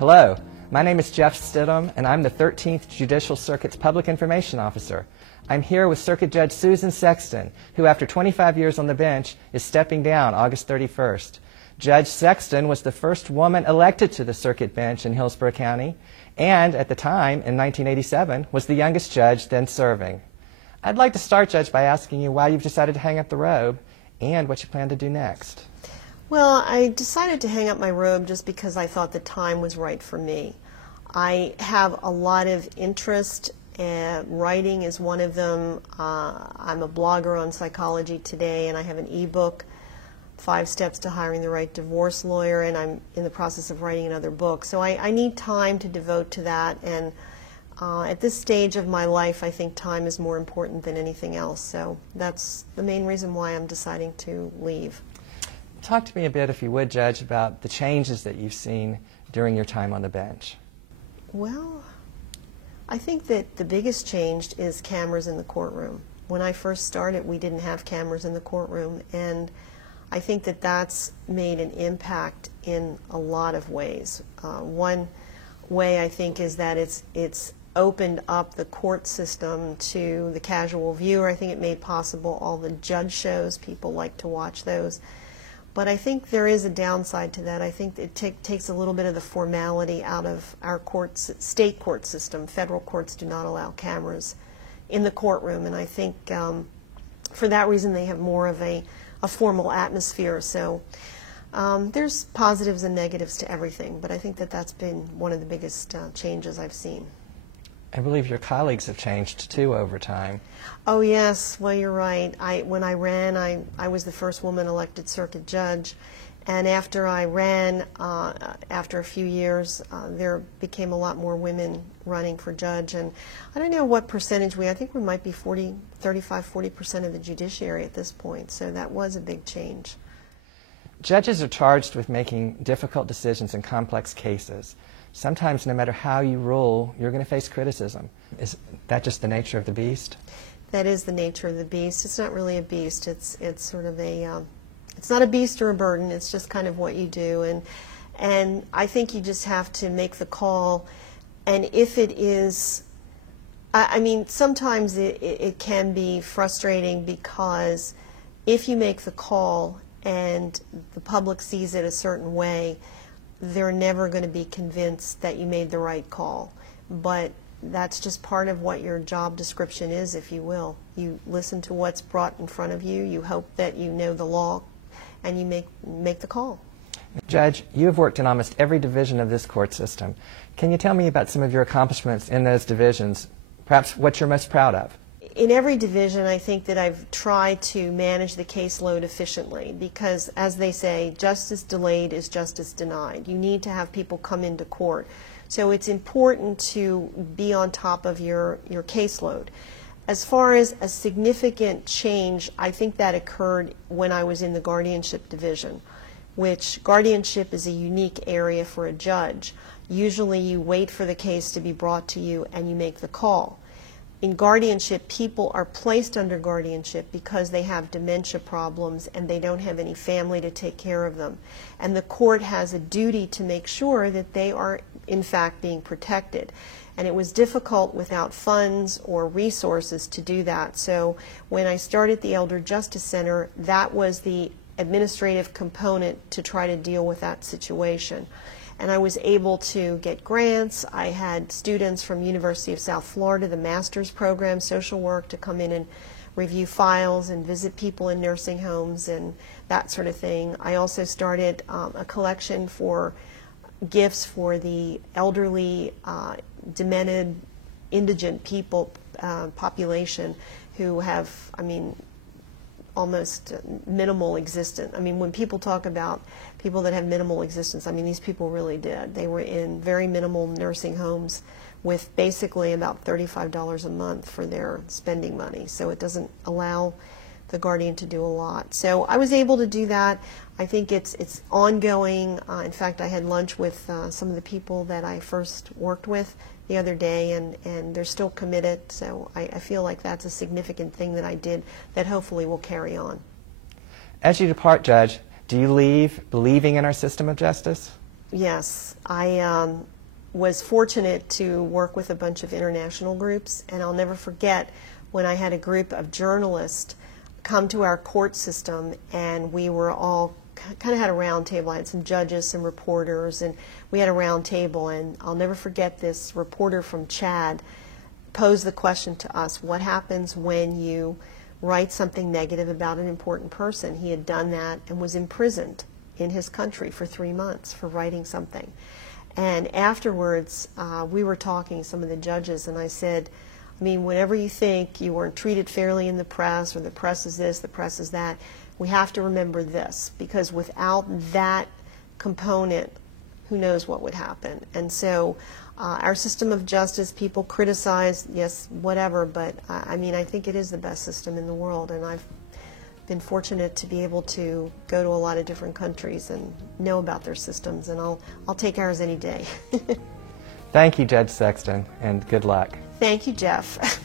Hello, my name is Jeff Stidham, and I'm the 13th Judicial Circuit's Public Information Officer. I'm here with Circuit Judge Susan Sexton, who after 25 years on the bench is stepping down August 31st. Judge Sexton was the first woman elected to the circuit bench in Hillsborough County, and at the time, in 1987, was the youngest judge then serving. I'd like to start, Judge, by asking you why you've decided to hang up the robe and what you plan to do next. Well, I decided to hang up my robe just because I thought the time was right for me. I have a lot of interest. Writing is one of them. I'm a blogger on Psychology Today, and I have an ebook, 5 Steps to Hiring the Right Divorce Lawyer, and I'm in the process of writing another book. So I need time to devote to that, and at this stage of my life, I think time is more important than anything else. So that's the main reason why I'm deciding to leave. Talk to me a bit, if you would, Judge, about the changes that you've seen during your time on the bench. Well, I think that the biggest change is cameras in the courtroom. When I first started, we didn't have cameras in the courtroom, and I think that that's made an impact in a lot of ways. One way, I think, is that it's opened up the court system to the casual viewer. I think it made possible all the judge shows. People like to watch those. But I think there is a downside to that. I think it takes a little bit of the formality out of our courts, state court system. Federal courts do not allow cameras in the courtroom, and I think for that reason they have more of a formal atmosphere. So there's positives and negatives to everything, but I think that that's been one of the biggest changes I've seen. I believe your colleagues have changed, too, over time. Oh, yes. Well, you're right. When I ran, I was the first woman elected circuit judge. And after I ran, after a few years, there became a lot more women running for judge. And I don't know what percentage I think we might be 35–40% of the judiciary at this point. So that was a big change. Judges are charged with making difficult decisions in complex cases. Sometimes, no matter how you rule, you're going to face criticism. Is that just the nature of the beast? That is the nature of the beast. It's not really a beast. It's sort of a, it's not a beast or a burden. It's just kind of what you do. And I think you just have to make the call. And if it is, I mean, sometimes it can be frustrating because if you make the call and the public sees it a certain way, they're never going to be convinced that you made the right call. But that's just part of what your job description is, if you will. You listen to what's brought in front of you, you hope that you know the law, and you make the call. Judge, you have worked in almost every division of this court system. Can you tell me about some of your accomplishments in those divisions, perhaps what you're most proud of? In every division, I think that I've tried to manage the caseload efficiently because, as they say, justice delayed is justice denied. You need to have people come into court. So it's important to be on top of your caseload. As far as a significant change, I think that occurred when I was in the guardianship division, which guardianship is a unique area for a judge. Usually you wait for the case to be brought to you and you make the call. In guardianship, people are placed under guardianship because they have dementia problems and they don't have any family to take care of them. And the court has a duty to make sure that they are, in fact, being protected. And it was difficult without funds or resources to do that. So when I started the Elder Justice Center, that was the administrative component to try to deal with that situation. And I was able to get grants. I had students from University of South Florida, the master's program, social work, to come in and review files and visit people in nursing homes and that sort of thing. I also started a collection for gifts for the elderly, demented, indigent people population who have, I mean, almost minimal existence. I mean, when people talk about people that have minimal existence, I mean, these people really did. They were in very minimal nursing homes with basically about $35 a month for their spending money. So it doesn't allow the guardian to do a lot. So I was able to do that. I think it's ongoing. In fact, I had lunch with some of the people that I first worked with the other day, and they're still committed. So I feel like that's a significant thing that I did that hopefully will carry on. As you depart, Judge, do you leave believing in our system of justice? Yes, I was fortunate to work with a bunch of international groups, and I'll never forget when I had a group of journalists come to our court system, and we were all kind of had a round table. I had some judges, some reporters, and we had a round table, and I'll never forget this reporter from Chad posed the question to us, what happens when you write something negative about an important person? He had done that and was imprisoned in his country for 3 months for writing something. And afterwards, we were talking, some of the judges, and I said, I mean, whenever you think you weren't treated fairly in the press, or the press is this, the press is that, we have to remember this, because without that component, who knows what would happen. And so our system of justice, people criticize, yes, whatever, but I mean, I think it is the best system in the world, and I've been fortunate to be able to go to a lot of different countries and know about their systems, and I'll take ours any day. Thank you, Judge Sexton, and good luck. Thank you, Jeff.